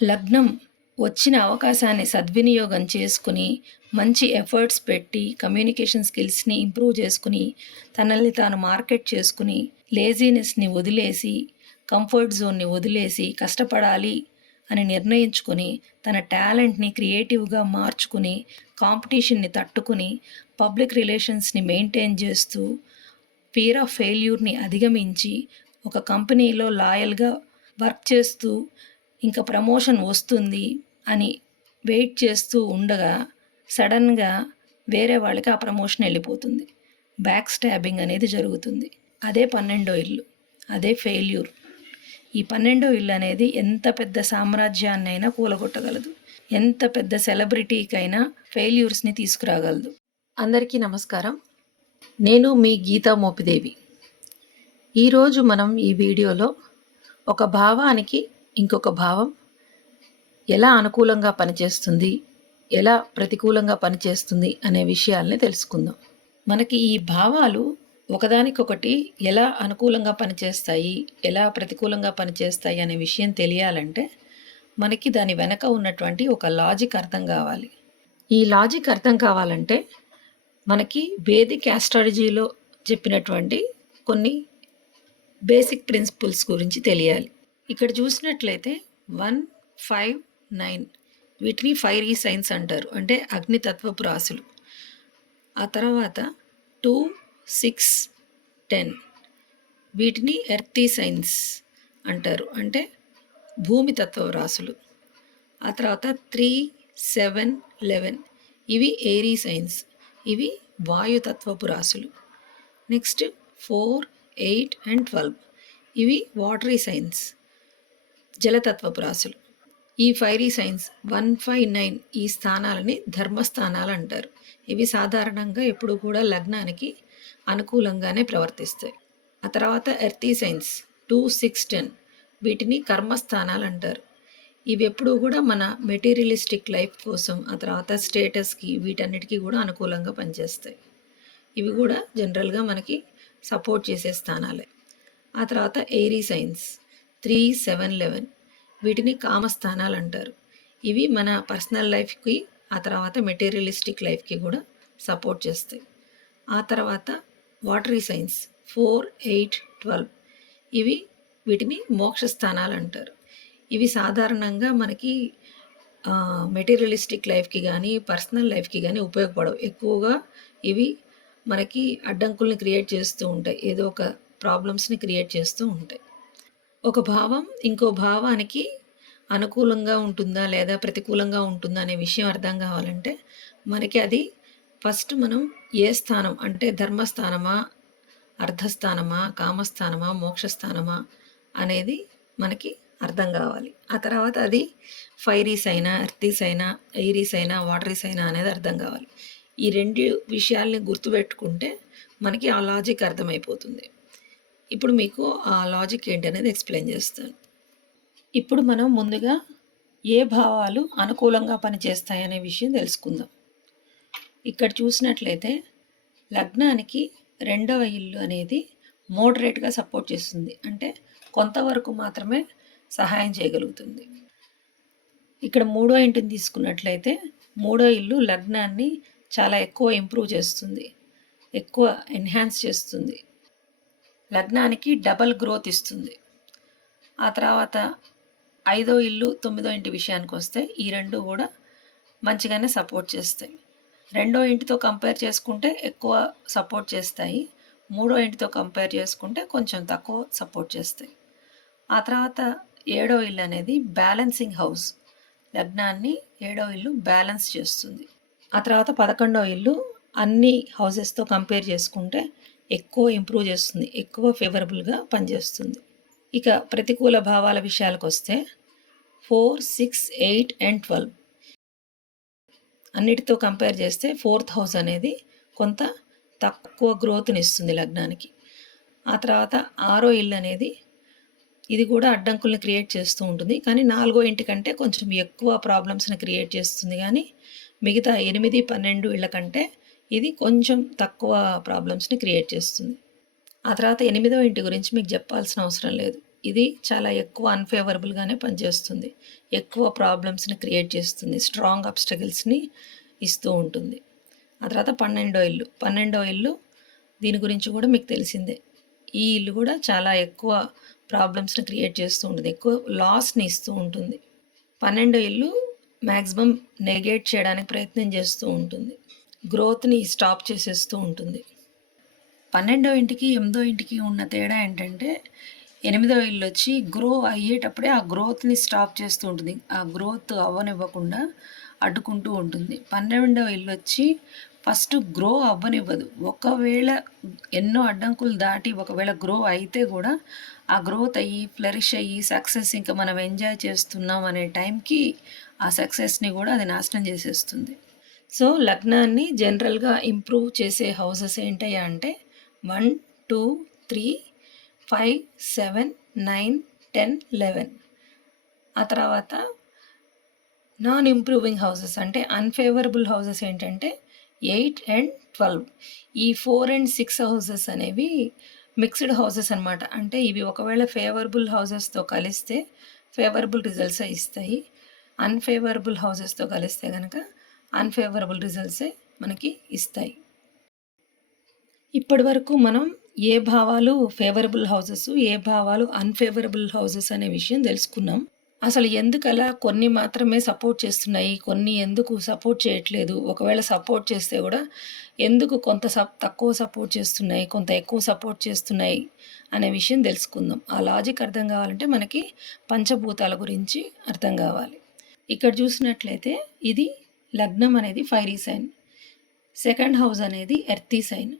లగ్నం వచ్చిన అవకాశాన్ని సద్వినియోగం చేసుకుని, మంచి ఎఫర్ట్స్ పెట్టి, కమ్యూనికేషన్ స్కిల్స్‌ని ఇంప్రూవ్ చేసుకుని, తనల్ని తాను మార్కెట్ చేసుకుని, లేజీనెస్‌ని వదిలేసి, కంఫర్ట్ జోన్‌ని వదిలేసి, కష్టపడాలి అని నిర్ణయించుకొని, తన టాలెంట్‌ని క్రియేటివ్‌గా మార్చుకుని, కాంపిటీషన్‌ని తట్టుకుని, పబ్లిక్ రిలేషన్స్‌ని మెయింటైన్ చేస్తూ, ఫియర్ ఆఫ్ ఫెయిల్యూర్‌ని అధిగమించి, ఒక కంపెనీలో లాయల్‌గా వర్క్ చేస్తూ, ఇంకా ప్రమోషన్ వస్తుంది అని వెయిట్ చేస్తూ ఉండగా సడన్‌గా వేరే వాళ్ళకి ఆ ప్రమోషన్ వెళ్ళిపోతుంది. బ్యాక్ స్టాబింగ్ అనేది జరుగుతుంది. అదే 12వ ఇల్లు. అదే ఫెయిల్యూర్. ఈ 12వ ఇల్లు అనేది ఎంత పెద్ద సామ్రాజ్యాన్నైనా కూలగొట్టగలదు. ఎంత పెద్ద సెలబ్రిటీకైనా ఫెయిల్యూర్స్‌ని తీసుకురాగలదు. అందరికీ నమస్కారం. నేను మీ గీతా మోపిదేవి. ఈరోజు మనం ఈ వీడియోలో ఒక భావానికి ఇంకొక భావం ఎలా అనుకూలంగా పనిచేస్తుంది, ఎలా ప్రతికూలంగా పనిచేస్తుంది అనే విషయాల్ని తెలుసుకుందాం. మనకి ఈ భావాలు ఒకదానికొకటి ఎలా అనుకూలంగా పనిచేస్తాయి, ఎలా ప్రతికూలంగా పనిచేస్తాయి అనే విషయం తెలియాలంటే మనకి దాని వెనక ఉన్నటువంటి ఒక లాజిక్ అర్థం కావాలి. ఈ లాజిక్ అర్థం కావాలంటే మనకి వేదిక్ ఆస్ట్రాలజీలో చెప్పినటువంటి కొన్ని బేసిక్ ప్రిన్సిపల్స్ గురించి తెలియాలి. ఇక్కడ చూసినట్లయితే 1, 5, 9 వీటిని ఫైరీ సైన్స్ అంటారు, అంటే అగ్నితత్వపు రాశులు. ఆ తర్వాత 2, 6, 10 వీటిని ఎర్తీ సైన్స్ అంటారు, అంటే భూమి తత్వ రాశులు. ఆ తర్వాత 3, 7, 11 ఇవి ఏరీ సైన్స్, ఇవి వాయుతత్వపు రాశులు. నెక్స్ట్ 4, 8 అండ్ 12 ఇవి వాటరీ సైన్స్, జలతత్వపు రాశులు. ఈ ఫైరీ సైన్స్ 1, 5, 9 ఈ స్థానాలని ధర్మస్థానాలు అంటారు. ఇవి సాధారణంగా ఎప్పుడు కూడా లగ్నానికి అనుకూలంగానే ప్రవర్తిస్తాయి. ఆ తర్వాత ఎర్తీ సైన్స్ 2, 6, 10 వీటిని కర్మస్థానాలు అంటారు. ఇవి ఎప్పుడూ కూడా మన మెటీరియలిస్టిక్ లైఫ్ కోసం, ఆ తర్వాత స్టేటస్కి, వీటన్నిటికీ కూడా అనుకూలంగా పనిచేస్తాయి. ఇవి కూడా జనరల్గా మనకి సపోర్ట్ చేసే స్థానాలే. ఆ తర్వాత ఎయిరీ సైన్స్ 3, 7, 11 వీటిని కామస్థానాలు అంటారు. ఇవి మన పర్సనల్ లైఫ్కి, ఆ తర్వాత మెటీరియలిస్టిక్ లైఫ్కి కూడా సపోర్ట్ చేస్తాయి. ఆ తర్వాత వాటరీ సైన్స్ 4, 8, 12 ఇవి వీటిని మోక్ష స్థానాలు అంటారు. ఇవి సాధారణంగా మనకి మెటీరియలిస్టిక్ లైఫ్కి కానీ, పర్సనల్ లైఫ్కి కానీ ఉపయోగపడవు. ఎక్కువగా ఇవి మనకి అడ్డంకుల్ని క్రియేట్ చేస్తూ ఉంటాయి, ఏదో ఒక ప్రాబ్లమ్స్ని క్రియేట్ చేస్తూ ఉంటాయి. ఒక భావం ఇంకో భావానికి అనుకూలంగా ఉంటుందా లేదా ప్రతికూలంగా ఉంటుందా అనే విషయం అర్థం కావాలంటే మనకి అది ఫస్ట్ మనం ఏ స్థానం, అంటే ధర్మస్థానమా, అర్ధస్థానమా, కామస్థానమా, మోక్షస్థానమా అనేది మనకి అర్థం కావాలి. ఆ తర్వాత అది ఫైరీస్ అయినా, ఎర్తీస్ అయినా, ఎయిరీస్ అయినా, వాటరీస్ అయినా అనేది అర్థం కావాలి. ఈ రెండు విషయాల్ని గుర్తుపెట్టుకుంటే మనకి ఆ లాజిక్ అర్థమైపోతుంది. ఇప్పుడు మీకు ఆ లాజిక్ ఏంటి అనేది ఎక్స్ప్లెయిన్ చేస్తాను. ఇప్పుడు మనం ముందుగా ఏ భావాలు అనుకూలంగా పనిచేస్తాయనే విషయం తెలుసుకుందాం. ఇక్కడ చూసినట్లయితే లగ్నానికి 2వ ఇల్లు అనేది మోడరేట్గా సపోర్ట్ చేస్తుంది, అంటే కొంతవరకు మాత్రమే సహాయం చేయగలుగుతుంది. ఇక్కడ 3వ ఇంటిని తీసుకున్నట్లయితే 3వ ఇల్లు లగ్నాన్ని చాలా ఎక్కువ ఇంప్రూవ్ చేస్తుంది, ఎక్కువ ఎన్హాన్స్ చేస్తుంది, లగ్నానికి డబల్ గ్రోత్ ఇస్తుంది. ఆ తర్వాత 5వ ఇల్లు 9వ ఇంటి విషయానికి వస్తే ఈ రెండు కూడా మంచిగానే సపోర్ట్ చేస్తాయి. 2వ ఇంటితో కంపేర్ చేసుకుంటే ఎక్కువ సపోర్ట్ చేస్తాయి, 3వ ఇంటితో కంపేర్ చేసుకుంటే కొంచెం తక్కువ సపోర్ట్ చేస్తాయి. ఆ తర్వాత 7వ ఇల్లు అనేది బ్యాలెన్సింగ్ హౌస్, లగ్నాన్ని 7వ ఇల్లు బ్యాలెన్స్ చేస్తుంది. ఆ తర్వాత 11వ ఇల్లు అన్ని హౌసెస్తో కంపేర్ చేసుకుంటే ఎక్కువ ఇంప్రూవ్ చేస్తుంది, ఎక్కువ ఫేవరబుల్గా పనిచేస్తుంది. ఇక ప్రతికూల భావాల విషయాలకు వస్తే 4, 6, 8 అండ్ 12 అన్నిటితో కంపేర్ చేస్తే 4th హౌస్ అనేది కొంత తక్కువ గ్రోత్ని ఇస్తుంది లగ్నానికి. ఆ తర్వాత 6వ ఇల్లు అనేది ఇది కూడా అడ్డంకుల్ని క్రియేట్ చేస్తూ ఉంటుంది, కానీ 4వ ఇంటి కంటే కొంచెం ఎక్కువ ప్రాబ్లమ్స్ని క్రియేట్ చేస్తుంది, కానీ మిగతా 8, 12 ఇళ్ళ కంటే ఇది కొంచెం తక్కువ ప్రాబ్లమ్స్ని క్రియేట్ చేస్తుంది. ఆ తర్వాత 8వ ఇంటి గురించి మీకు చెప్పాల్సిన అవసరం లేదు. ఇది చాలా ఎక్కువ అన్‌ఫేవరబుల్‌గానే పనిచేస్తుంది. ఎక్కువ ప్రాబ్లమ్స్‌ని క్రియేట్ చేస్తుంది. స్ట్రాంగ్ అబ్‌స్టకిల్స్‌ని ఇస్తూ ఉంటుంది. ఆ తర్వాత 12వ ఇల్లు దీని గురించి కూడా మీకు తెలిసిందే. ఈ ఇల్లు కూడా చాలా ఎక్కువ ప్రాబ్లమ్స్‌ని క్రియేట్ చేస్తూ ఉంటుంది. ఎక్కువ లాస్‌ని ఇస్తూ ఉంటుంది. 12వ ఇల్లు మ్యాక్సిమం నెగేట్ చేయడానికి ప్రయత్నం చేస్తూ ఉంటుంది. గ్రోత్‌ని స్టాప్ చేసేస్తూ ఉంటుంది. 12వ ఇంటికి, 8వ ఇంటికి ఉన్న తేడా ఏంటంటే 8వ ఇల్లు వచ్చి గ్రో అయ్యేటప్పుడే ఆ గ్రోత్‌ని స్టాప్ చేస్తూ ఉంటుంది. ఆ గ్రోత్ అవ్వనివ్వకుండా అడ్డుకుంటూ ఉంటుంది. 12వ ఇల్లు వచ్చి ఫస్ట్ గ్రో అవ్వనివ్వదు. ఒకవేళ ఎన్నో అడ్డంకులు దాటి ఒకవేళ గ్రో అయితే కూడా ఆ గ్రోత్ అయ్యి ఫ్లరిష్ అయ్యి సక్సెస్ ఇంకా మనం ఎంజాయ్ చేస్తున్నాం అనే టైంకి ఆ సక్సెస్ని కూడా అది నాశనం చేసేస్తుంది. సో లగ్నాన్ని జనరల్గా ఇంప్రూవ్ చేసే హౌసెస్ ఏంటయ్యా అంటే 1, 2, 3, 5, 7, 9, 10, 11. ఆ తర్వాత నాన్ ఇంప్రూవింగ్ హౌసెస్ అంటే అన్ఫేవరబుల్ హౌసెస్ ఏంటంటే 8 అండ్ 12. ఈ 4 అండ్ 6 హౌసెస్ అనేవి మిక్స్డ్ హౌసెస్ అనమాట. అంటే ఇవి ఒకవేళ ఫేవరబుల్ హౌసెస్తో కలిస్తే ఫేవరబుల్ రిజల్ట్సే ఇస్తాయి. అన్ఫేవరబుల్ హౌసెస్తో కలిస్తే కనుక అన్ఫేవరబుల్ రిజల్ట్సే మనకి ఇస్తాయి. ఇప్పటి వరకు మనం ఏ భావాలు ఫేవరబుల్ హౌసెస్, ఏ భావాలు అన్ఫేవరబుల్ హౌసెస్ అనే విషయం తెలుసుకున్నాం. అసలు ఎందుకలా కొన్ని మాత్రమే సపోర్ట్ చేస్తున్నాయి, కొన్ని ఎందుకు సపోర్ట్ చేయట్లేదు, ఒకవేళ సపోర్ట్ చేస్తే కూడా ఎందుకు కొంత తక్కువ సపోర్ట్ చేస్తున్నాయి, కొంత ఎక్కువ సపోర్ట్ చేస్తున్నాయి అనే విషయం తెలుసుకుందాం. ఆ లాజిక్ అర్థం కావాలంటే మనకి పంచభూతాల గురించి అర్థం కావాలి. ఇక్కడ చూసినట్లయితే ఇది లగ్నం అనేది ఫైరీ సైన్, సెకండ్ హౌస్ అనేది ఎర్తీ సైన్.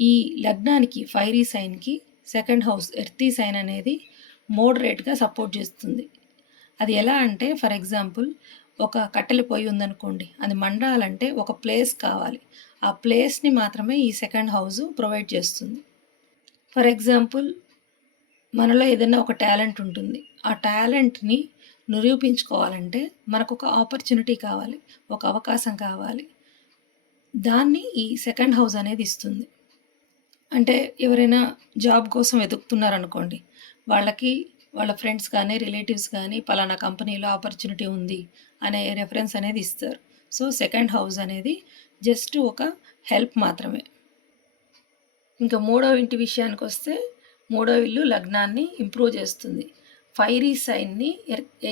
ఈ లగ్నానికి ఫైరీ సైన్కి సెకండ్ హౌస్ ఎర్తీ సైన్ అనేది మోడరేట్గా సపోర్ట్ చేస్తుంది. అది ఎలా అంటే ఫర్ ఎగ్జాంపుల్ ఒక కట్టెల పొయ్యి ఉందనుకోండి, అది మండాలంటే ఒక ప్లేస్ కావాలి. ఆ ప్లేస్ని మాత్రమే ఈ సెకండ్ హౌస్ ప్రొవైడ్ చేస్తుంది. ఫర్ ఎగ్జాంపుల్ మనలో ఏదైనా ఒక టాలెంట్ ఉంటుంది. ఆ టాలెంట్ని నిరూపించుకోవాలంటే మనకు ఒక ఆపర్చునిటీ కావాలి, ఒక అవకాశం కావాలి. దాన్ని ఈ సెకండ్ హౌస్ అనేది ఇస్తుంది. అంటే ఎవరైనా జాబ్ కోసం వెతుకుతున్నారనుకోండి, వాళ్ళకి వాళ్ళ ఫ్రెండ్స్ కానీ రిలేటివ్స్ కానీ పలానా కంపెనీలో ఆపర్చునిటీ ఉంది అనే రెఫరెన్స్ అనేది ఇస్తారు. సో సెకండ్ హౌస్ అనేది జస్ట్ ఒక హెల్ప్ మాత్రమే. ఇంకా మూడవ ఇంటి విషయానికి వస్తే మూడవ ఇల్లు లగ్నాన్ని ఇంప్రూవ్ చేస్తుంది. ఫైరీ సైన్ని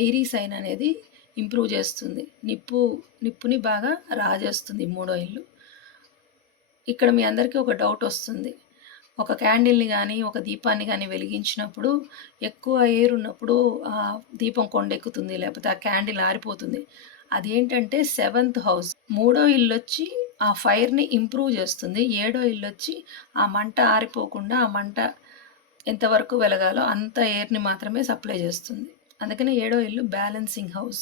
ఎయిరీ సైన్ అనేది ఇంప్రూవ్ చేస్తుంది. నిప్పుని బాగా రాజేస్తుంది మూడో ఇల్లు. ఇక్కడ మీ అందరికీ ఒక డౌట్ వస్తుంది. ఒక క్యాండిల్ని కానీ ఒక దీపాన్ని కానీ వెలిగించినప్పుడు ఎక్కువ ఎయిర్ ఉన్నప్పుడు ఆ దీపం కొండెక్కుతుంది, లేకపోతే ఆ క్యాండిల్ ఆరిపోతుంది. అదేంటంటే 7th హౌస్, మూడో ఇల్లు వచ్చి ఆ ఫైర్ని ఇంప్రూవ్ చేస్తుంది. ఏడో ఇల్లు వచ్చి ఆ మంట ఆరిపోకుండా ఆ మంట ఎంతవరకు వెలగాలో అంత ఎయిర్ని మాత్రమే సప్లై చేస్తుంది. అందుకని ఏడో ఇల్లు బ్యాలెన్సింగ్ హౌస్.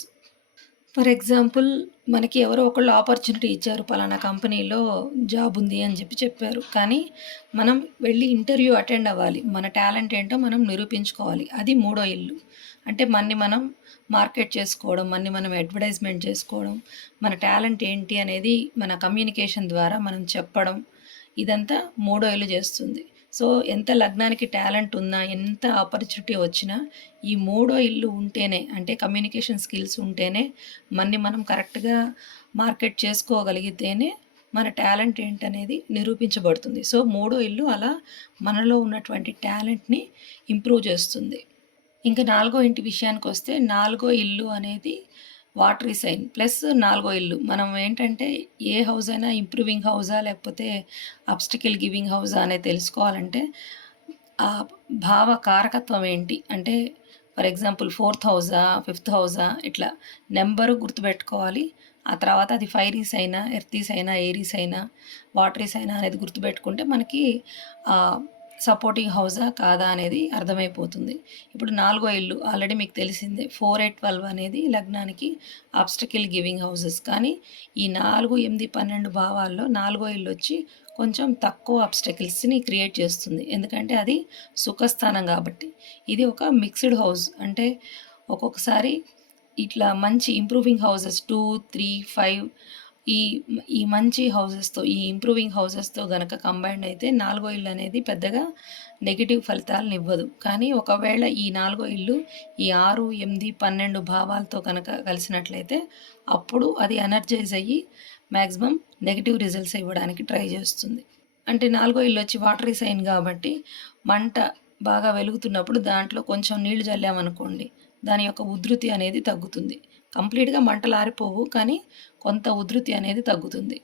ఫర్ ఎగ్జాంపుల్ మనకి ఎవరో ఒకళ్ళు ఆపర్చునిటీ ఇచ్చారు, పలానా కంపెనీలో జాబ్ ఉంది అని చెప్పారు. కానీ మనం వెళ్ళి ఇంటర్వ్యూ అటెండ్ అవ్వాలి, మన టాలెంట్ ఏంటో మనం నిరూపించుకోవాలి. అది మూడో ఇల్లు. అంటే మనని మనం మార్కెట్ చేసుకోవడం, మనని మనం అడ్వర్టైజ్మెంట్ చేసుకోవడం, మన టాలెంట్ ఏంటి అనేది మన కమ్యూనికేషన్ ద్వారా మనం చెప్పడం, ఇదంతా మూడో ఇల్లు చేస్తుంది. సో ఎంత లగ్నానికి టాలెంట్ ఉన్నా, ఎంత ఆపర్చునిటీ వచ్చినా ఈ మూడో ఇల్లు ఉంటేనే, అంటే కమ్యూనికేషన్ స్కిల్స్ ఉంటేనే, మనని మనం కరెక్ట్గా మార్కెట్ చేసుకోగలిగితేనే మన టాలెంట్ ఏంటనేది నిరూపించబడుతుంది. సో మూడో ఇల్లు అలా మనలో ఉన్నటువంటి టాలెంట్ని ఇంప్రూవ్ చేస్తుంది. ఇంకా నాలుగో ఇంటి విషయానికి వస్తే నాలుగో ఇల్లు అనేది వాటరీ సైన్ ప్లస్ నాలుగో ఇల్లు. మనం ఏంటంటే ఏ హౌస్ అయినా ఇంప్రూవింగ్ హౌజా లేకపోతే అబ్స్టికల్ గివింగ్ హౌజా అనేది తెలుసుకోవాలంటే ఆ భావ కారకత్వం ఏంటి అంటే ఫర్ ఎగ్జాంపుల్ 4th హౌజా 5th హౌజా ఇట్లా నెంబరు గుర్తుపెట్టుకోవాలి. ఆ తర్వాత అది ఫైరీస్ అయినా ఎర్తీస్ అయినా ఏరీస్ అయినా వాటరీస్ అయినా అనేది గుర్తుపెట్టుకుంటే మనకి సపోర్టింగ్ హౌజా కాదా అనేది అర్థమైపోతుంది. ఇప్పుడు నాలుగో ఇల్లు ఆల్రెడీ మీకు తెలిసిందే, 4, 8, 12 అనేది లగ్నానికి ఆబ్స్టకిల్ గివింగ్ హౌసెస్. కానీ ఈ 4, 8, 12 భావాల్లో నాలుగో ఇల్లు వచ్చి కొంచెం తక్కువ ఆబ్స్టకిల్స్ని క్రియేట్ చేస్తుంది. ఎందుకంటే అది సుఖస్థానం కాబట్టి. ఇది ఒక మిక్స్డ్ హౌస్, అంటే ఒక్కొక్కసారి ఇట్లా మంచి ఇంప్రూవింగ్ హౌసెస్ 2, 3, 5 ఈ ఈ మంచి హౌసెస్‌తో, ఈ ఇంప్రూవింగ్ హౌసెస్‌తో గనక కంబైన్డ్ అయితే నాలుగో ఇల్లు అనేది పెద్దగా నెగెటివ్ ఫలితాలనివ్వదు. కానీ ఒకవేళ ఈ నాలుగో ఇల్లు ఈ 6, 8, 12 భావాలతో కనుక కలిసినట్లయితే అప్పుడు అది ఎనర్జైజ్ అయ్యి మ్యాక్సిమం నెగెటివ్ రిజల్ట్స్ ఇవ్వడానికి ట్రై చేస్తుంది. అంటే నాలుగో ఇల్లు వచ్చి వాటరీ సైన్ కాబట్టి మంట బాగా వెలుగుతున్నప్పుడు దాంట్లో కొంచెం నీళ్లు చల్లామనుకోండి, దాని యొక్క ఉధృతి అనేది తగ్గుతుంది. కంప్లీట్‌గా మంటలు ఆరిపోవు, కానీ కొంత ఉధృతి అనేది తగ్గుతుంది.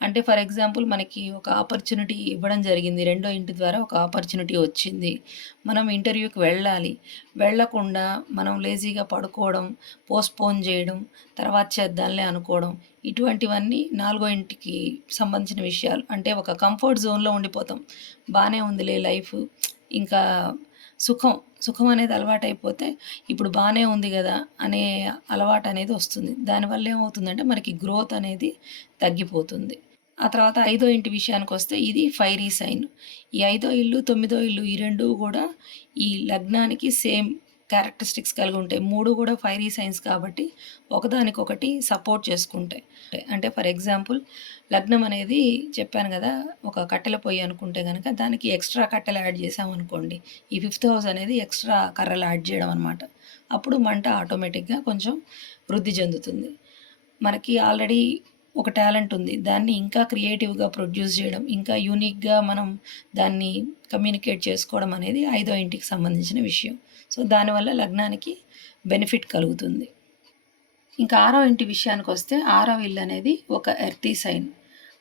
అంటే ఫర్ ఎగ్జాంపుల్ మనకి ఒక ఆపర్చునిటీ ఇవ్వడం జరిగింది. రెండో ఇంటి ద్వారా ఒక ఆపర్చునిటీ వచ్చింది. మనం ఇంటర్వ్యూకి వెళ్ళాలి. వెళ్ళకుండా మనం లేజీగా పడుకోవడం, పోస్ట్‌పోన్ చేయడం, తర్వాత చేద్దాంలే అనుకోవడం, ఇటువంటివన్నీ నాలుగో ఇంటికి సంబంధించిన విషయాలు. అంటే ఒక కంఫర్ట్ జోన్‌లో ఉండిపోతాం. బానే ఉందిలే లైఫ్, ఇంకా సుఖం అనేది అలవాటైపోతే ఇప్పుడు బానే ఉంది గదా అనే అలవాటనేది వస్తుంది. దానివల్ల ఏమవుతుందంటే మనకి గ్రోత్ అనేది తగ్గిపోతుంది. ఆ తర్వాత ఐదో ఇంటి విషయానికొస్తే ఇది ఫైరీ సైన్. ఈ ఐదో ఇల్లు, తొమ్మిదో ఇల్లు ఈ 2 గూడా ఈ లగ్నానికి సేమ్ క్యారెక్టరిస్టిక్స్ కలిగి ఉంటాయి. 3 కూడా ఫైరీ సైన్స్ కాబట్టి ఒకదానికొకటి సపోర్ట్ చేసుకుంటాయి. అంటే ఫర్ ఎగ్జాంపుల్ లగ్నం అనేది చెప్పాను కదా, ఒక కట్టెల పొయ్యి అనుకుంటే కనుక దానికి ఎక్స్ట్రా కట్టెలు యాడ్ చేసామనుకోండి, ఈ 5th హౌస్ అనేది ఎక్స్ట్రా కర్రలు యాడ్ చేయడం అనమాట. అప్పుడు మంట ఆటోమేటిక్గా కొంచెం వృద్ధి చెందుతుంది. మనకి ఆల్రెడీ ఒక టాలెంట్ ఉంది, దాన్ని ఇంకా క్రియేటివ్గా ప్రొడ్యూస్ చేయడం, ఇంకా యూనిక్గా మనం దాన్ని కమ్యూనికేట్ చేసుకోవడం అనేది ఐదో ఇంటికి సంబంధించిన విషయం. సో దానివల్ల లగ్నానికి బెనిఫిట్ కలుగుతుంది. ఇంకా ఆరో ఇంటి విషయానికి వస్తే ఆరో ఇల్లు అనేది ఒక ఎర్తీ సైన్.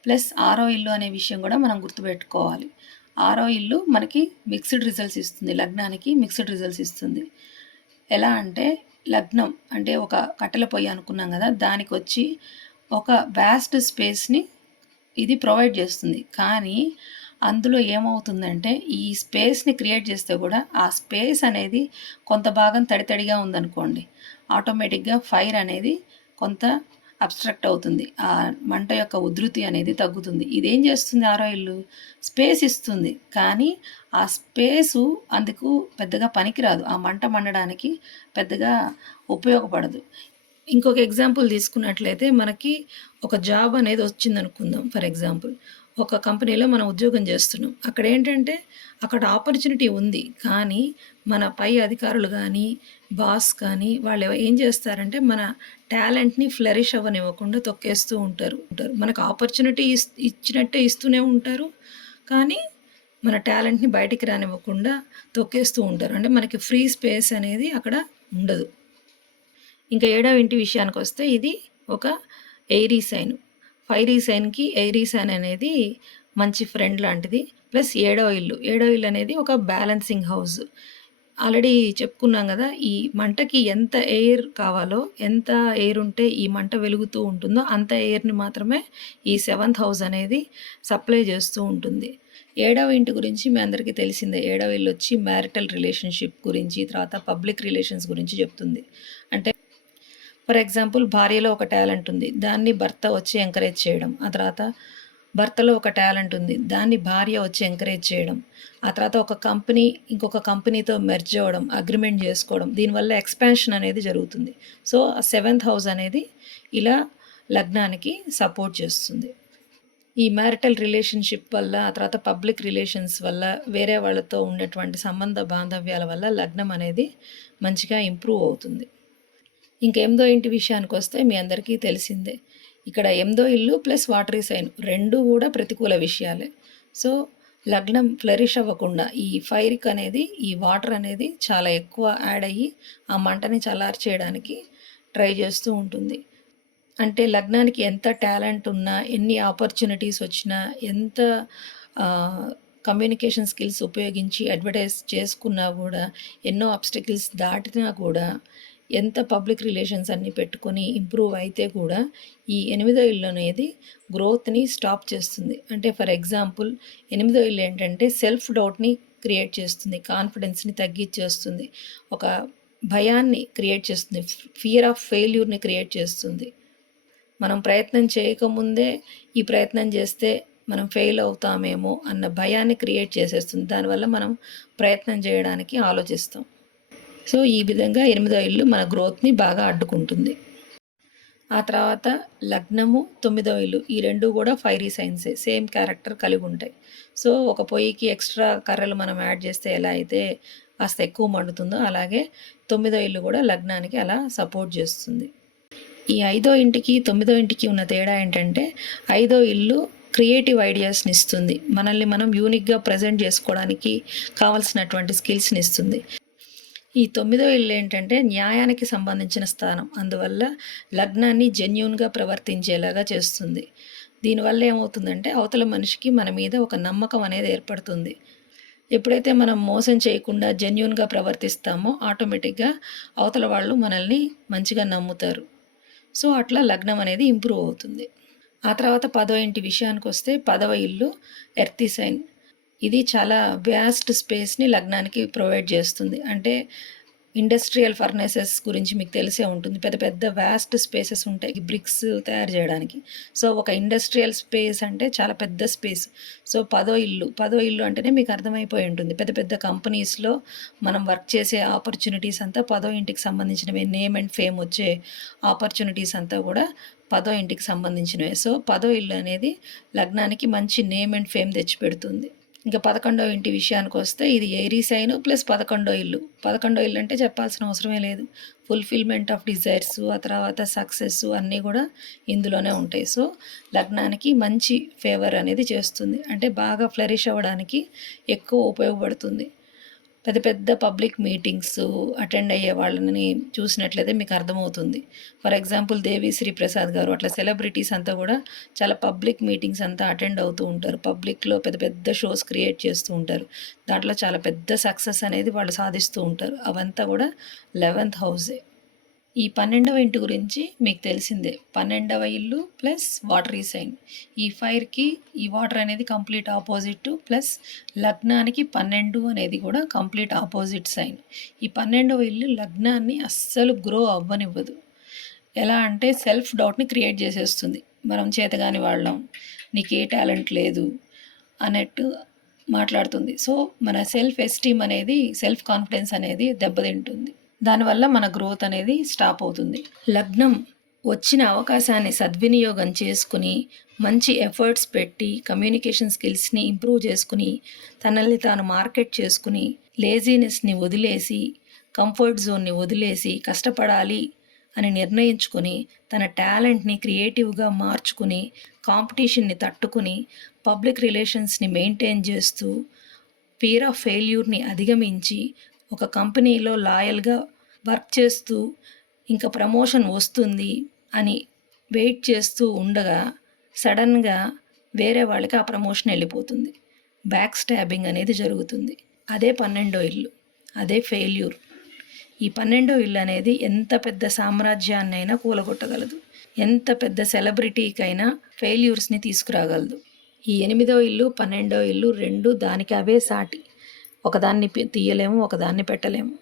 ప్లస్ ఆరో ఇల్లు అనే విషయం కూడా మనం గుర్తుపెట్టుకోవాలి. ఆరో ఇల్లు మనకి మిక్స్డ్ రిజల్ట్స్ ఇస్తుంది, లగ్నానికి మిక్స్డ్ రిజల్ట్స్ ఇస్తుంది. ఎలా అంటే లగ్నం అంటే ఒక కట్టెల పొయ్యి అనుకున్నాం కదా, దానికి వచ్చి ఒక వ్యాస్ట్ స్పేస్ని ఇది ప్రొవైడ్ చేస్తుంది. కానీ అందులో ఏమవుతుందంటే ఈ స్పేస్ని క్రియేట్ చేస్తే కూడా ఆ స్పేస్ అనేది కొంత భాగం తడితడిగా ఉందనుకోండి, ఆటోమేటిక్గా ఫైర్ అనేది కొంత అబ్స్ట్రక్ట్ అవుతుంది. ఆ మంట యొక్క ఉధృతి అనేది తగ్గుతుంది. ఇదేం చేస్తుంది ఆరో ఇల్లు? స్పేస్ ఇస్తుంది, కానీ ఆ స్పేసు అందుకు పెద్దగా పనికిరాదు, ఆ మంట మండడానికి పెద్దగా ఉపయోగపడదు. ఇంకొక ఎగ్జాంపుల్ తీసుకున్నట్లయితే మనకి ఒక జాబ్ అనేది వచ్చిందనుకుందాం. ఫర్ ఎగ్జాంపుల్ ఒక కంపెనీలో మనం ఉద్యోగం చేస్తున్నాం. అక్కడ ఏంటంటే అక్కడ ఆపర్చునిటీ ఉంది, కానీ మన పై అధికారులు కానీ బాస్ కానీ వాళ్ళు ఏం చేస్తారంటే మన టాలెంట్ని ఫ్లరిష్ అవ్వనివ్వకుండా తొక్కేస్తూ ఉంటారు. మనకు ఆపర్చునిటీ ఇచ్చినట్టే ఇస్తూనే ఉంటారు, కానీ మన టాలెంట్ని బయటికి రానివ్వకుండా తొక్కేస్తూ ఉంటారు. అంటే మనకి ఫ్రీ స్పేస్ అనేది అక్కడ ఉండదు. ఇంకా ఏడవ ఇంటి విషయానికి వస్తే ఇది ఒక ఎయిరీ సైన్. ఫైరీ సైన్కి ఎయిరీ సైన్ అనేది మంచి ఫ్రెండ్ లాంటిది. ప్లస్ ఏడవ ఇల్లు అనేది ఒక బ్యాలెన్సింగ్ హౌస్. ఆల్రెడీ చెప్పుకున్నాం కదా, ఈ మంటకి ఎంత ఎయిర్ కావాలో, ఎంత ఎయిర్ ఉంటే ఈ మంట వెలుగుతూ ఉంటుందో అంత ఎయిర్ని మాత్రమే ఈ 7th హౌస్ అనేది సప్లై చేస్తూ ఉంటుంది. ఏడవ ఇంటి గురించి మీ అందరికీ తెలిసిందే. ఏడవ ఇల్లు వచ్చి మ్యారిటల్ రిలేషన్షిప్ గురించి, తర్వాత పబ్లిక్ రిలేషన్స్ గురించి చెప్తుంది. అంటే ఫర్ ఎగ్జాంపుల్ భార్యలో ఒక టాలెంట్ ఉంది, దాన్ని భర్త వచ్చి ఎంకరేజ్ చేయడం. ఆ తర్వాత భర్తలో ఒక టాలెంట్ ఉంది, దాన్ని భార్య వచ్చి ఎంకరేజ్ చేయడం. ఆ తర్వాత ఒక కంపెనీ ఇంకొక కంపెనీతో మెర్జ్ అవ్వడం, అగ్రిమెంట్ చేసుకోవడం, దీనివల్ల ఎక్స్పాన్షన్ అనేది జరుగుతుంది. సో 7th హౌస్ అనేది ఇలా లగ్నానికి సపోర్ట్ చేస్తుంది. ఈ మ్యారిటల్ రిలేషన్షిప్ వల్ల, ఆ తర్వాత పబ్లిక్ రిలేషన్స్ వల్ల, వేరే వాళ్ళతో ఉండేటువంటి సంబంధ బాంధవ్యాల వల్ల లగ్నం అనేది మంచిగా ఇంప్రూవ్ అవుతుంది. ఇంక 8దో ఇంటి విషయానికి వస్తే మీ అందరికీ తెలిసిందే. ఇక్కడ 8దో ఇల్లు ప్లస్ వాటరీ సైన్ 2 కూడా ప్రతికూల విషయాలే. సో లగ్నం ఫ్లరిష్ అవ్వకుండా ఈ ఫైర్కి అనేది, ఈ వాటర్ అనేది చాలా ఎక్కువ యాడ్ అయ్యి ఆ మంటని చల్లార్చేయడానికి ట్రై చేస్తూ ఉంటుంది. అంటే లగ్నానికి ఎంత టాలెంట్ ఉన్నా, ఎన్ని ఆపర్చునిటీస్ వచ్చినా, ఎంత కమ్యూనికేషన్ స్కిల్స్ ఉపయోగించి అడ్వర్టైజ్ చేసుకున్నా కూడా, ఎన్నో ఆబ్స్టకిల్స్ దాటినా కూడా, ఎంత పబ్లిక్ రిలేషన్స్ అన్నీ పెట్టుకొని ఇంప్రూవ్ అయితే కూడా ఈ 8దో ఇల్లు అనేది గ్రోత్ని స్టాప్ చేస్తుంది. అంటే ఫర్ ఎగ్జాంపుల్ 8దో ఇల్లు ఏంటంటే సెల్ఫ్ డౌట్ని క్రియేట్ చేస్తుంది, కాన్ఫిడెన్స్ని తగ్గించేస్తుంది, ఒక భయాన్ని క్రియేట్ చేస్తుంది, ఫియర్ ఆఫ్ ఫెయిల్యూర్ని క్రియేట్ చేస్తుంది. మనం ప్రయత్నం చేయకముందే ఈ ప్రయత్నం చేస్తే మనం ఫెయిల్ అవుతామేమో అన్న భయాన్ని క్రియేట్ చేసేస్తుంది. దానివల్ల మనం ప్రయత్నం చేయడానికి ఆలోచిస్తాం. సో ఈ విధంగా 8దో ఇల్లు మన గ్రోత్ని బాగా అడ్డుకుంటుంది. ఆ తర్వాత లగ్నము, 9వ ఇల్లు ఈ 2 కూడా ఫైరీ సైన్సే. సేమ్ క్యారెక్టర్ కలిగి ఉంటాయి. సో, ఒక పొయ్యికి ఎక్స్‌ట్రా కర్రలు మనం యాడ్ చేస్తే ఎలా అయితే కాస్త ఎక్కువ మండుతుందో, అలాగే 9వ ఇల్లు కూడా లగ్నానికి అలా సపోర్ట్ చేస్తుంది. ఈ 5వ ఇంటికి, 9వ ఇంటికి ఉన్న తేడా ఏంటంటే, 5వ ఇల్లు క్రియేటివ్ ఐడియాస్‌ని ఇస్తుంది. మనల్ని మనం యూనిక్‌గా ప్రెజెంట్ చేసుకోవడానికి కావాల్సినటువంటి స్కిల్స్‌ని ఇస్తుంది. ఈ 9వ ఇల్లు ఏంటంటే న్యాయానికి సంబంధించిన స్థానం. అందువల్ల లగ్నాన్ని జెన్యూన్‌గా ప్రవర్తించేలాగా చేస్తుంది. దీనివల్ల ఏమవుతుందంటే అవతల మనిషికి మన మీద ఒక నమ్మకం అనేది ఏర్పడుతుంది. ఎప్పుడైతే మనం మోసం చేయకుండా జెన్యూన్‌గా ప్రవర్తిస్తామో ఆటోమేటిక్‌గా అవతల వాళ్ళు మనల్ని మంచిగా నమ్ముతారు. సో, అట్లా లగ్నం అనేది ఇంప్రూవ్ అవుతుంది. ఆ తర్వాత 10వ ఇంటి విషయానికొస్తే 10వ ఇల్లు ఎర్త్ సైన్. ఇది చాలా వ్యాస్ట్ స్పేస్‌ని లగ్నానికి ప్రొవైడ్ చేస్తుంది. అంటే ఇండస్ట్రియల్ ఫర్నేసెస్ గురించి మీకు తెలిసే ఉంటుంది. పెద్ద పెద్ద వ్యాస్ట్ స్పేసెస్ ఉంటాయి బ్రిక్స్ తయారు చేయడానికి. సో, ఒక ఇండస్ట్రియల్ స్పేస్ అంటే చాలా పెద్ద స్పేస్. సో, 10వ ఇల్లు అంటేనే మీకు అర్థమైపోయి ఉంటుంది. పెద్ద పెద్ద కంపెనీస్‌లో మనం వర్క్ చేసే ఆపర్చునిటీస్ అంతా 10వ ఇంటికి సంబంధించినవే. నేమ్ అండ్ ఫేమ్ వచ్చే ఆపర్చునిటీస్ అంతా కూడా 10వ ఇంటికి సంబంధించినవే. సో, 10వ ఇల్లు అనేది లగ్నానికి మంచి నేమ్ అండ్ ఫేమ్ తెచ్చిపెడుతుంది. ఇంకా 11వ ఇంటి విషయానికొస్తే ఇది ఎయిరీ సైన్ ప్లస్ 11వ ఇల్లు. 11వ ఇల్లు అంటే చెప్పాల్సిన అవసరమే లేదు. ఫుల్‌ఫిల్‌మెంట్ ఆఫ్ డిజైర్స్, ఆ తర్వాత సక్సెస్ అన్నీ కూడా ఇందులోనే ఉంటాయి. సో, లగ్నానికి మంచి ఫేవర్ అనేది చేస్తుంది. అంటే బాగా ఫ్లరిష్ అవ్వడానికి ఎక్కువ ఉపయోగపడుతుంది. పెద్ద పెద్ద పబ్లిక్ మీటింగ్స్ అటెండ్ అయ్యే వాళ్ళని చూసినట్లయితే మీకు అర్థమవుతుంది. ఫర్ ఎగ్జాంపుల్ 'దేవిశ్రీ ప్రసాద్' గారు అట్లా సెలబ్రిటీస్ అంతా కూడా చాలా పబ్లిక్ మీటింగ్స్ అంతా అటెండ్ అవుతూ ఉంటారు. పబ్లిక్‌లో పెద్ద పెద్ద షోస్ క్రియేట్ చేస్తూ ఉంటారు. దాంట్లో చాలా పెద్ద సక్సెస్ అనేది వాళ్ళు సాధిస్తూ ఉంటారు. అవంతా కూడా 11th హౌసే. ఈ 12వ ఇంటి గురించి మీకు తెలిసిందే. 12వ ఇల్లు ప్లస్ వాటరీ సైన్. ఈ ఫైర్‌కి ఈ వాటర్ అనేది కంప్లీట్ ఆపోజిట్, ప్లస్ లగ్నానికి 12 అనేది కూడా కంప్లీట్ ఆపోజిట్ సైన్. ఈ 12వ ఇల్లు లగ్నాన్ని అస్సలు గ్రో అవ్వనివ్వదు. ఎలా అంటే సెల్ఫ్ డౌట్‌ని క్రియేట్ చేసేస్తుంది. మనం చేతగాని వాళ్ళం, నీకే టాలెంట్ లేదు అన్నట్టు మాట్లాడుతుంది. సో, మన సెల్ఫ్ ఎస్టీమ్ అనేది, సెల్ఫ్ కాన్ఫిడెన్స్ అనేది దెబ్బతింటుంది. దానివల్ల మన గ్రోత్ అనేది స్టాప్ అవుతుంది. లగ్నం వచ్చిన అవకాశాన్ని సద్వినియోగం చేసుకుని మంచి ఎఫర్ట్స్ పెట్టి కమ్యూనికేషన్ స్కిల్స్ని ఇంప్రూవ్ చేసుకుని తనల్ని తాను మార్కెట్ చేసుకుని లేజీనెస్ని వదిలేసి కంఫర్ట్ జోన్ని వదిలేసి కష్టపడాలి అని నిర్ణయించుకొని తన టాలెంట్ని క్రియేటివ్గా మార్చుకుని కాంపిటీషన్ని తట్టుకుని పబ్లిక్ రిలేషన్స్ని మెయింటైన్ చేస్తూ ఫియర్ ఆఫ్ ఫెయిల్యూర్ని అధిగమించి ఒక కంపెనీలో లాయల్గా వర్క్ చేస్తూ ఇంకా ప్రమోషన్ వస్తుంది అని వెయిట్ చేస్తూ ఉండగా సడన్గా వేరే వాళ్ళకి ఆ ప్రమోషన్ వెళ్ళిపోతుంది. బ్యాక్ స్టాబింగ్ అనేది జరుగుతుంది. అదే 12వ ఇల్లు, అదే ఫెయిల్యూర్. ఈ 12వ ఇల్లు అనేది ఎంత పెద్ద సామ్రాజ్యాన్నైనా కూలగొట్టగలదు. ఎంత పెద్ద సెలబ్రిటీకైనా ఫెయిల్యూర్స్ని తీసుకురాగలదు. ఈ 8వ ఇల్లు, 12వ ఇల్లు 2 దానికి అవే సాటి. ఒకదాన్ని తీయలేము, ఒకదాన్ని పెట్టలేము,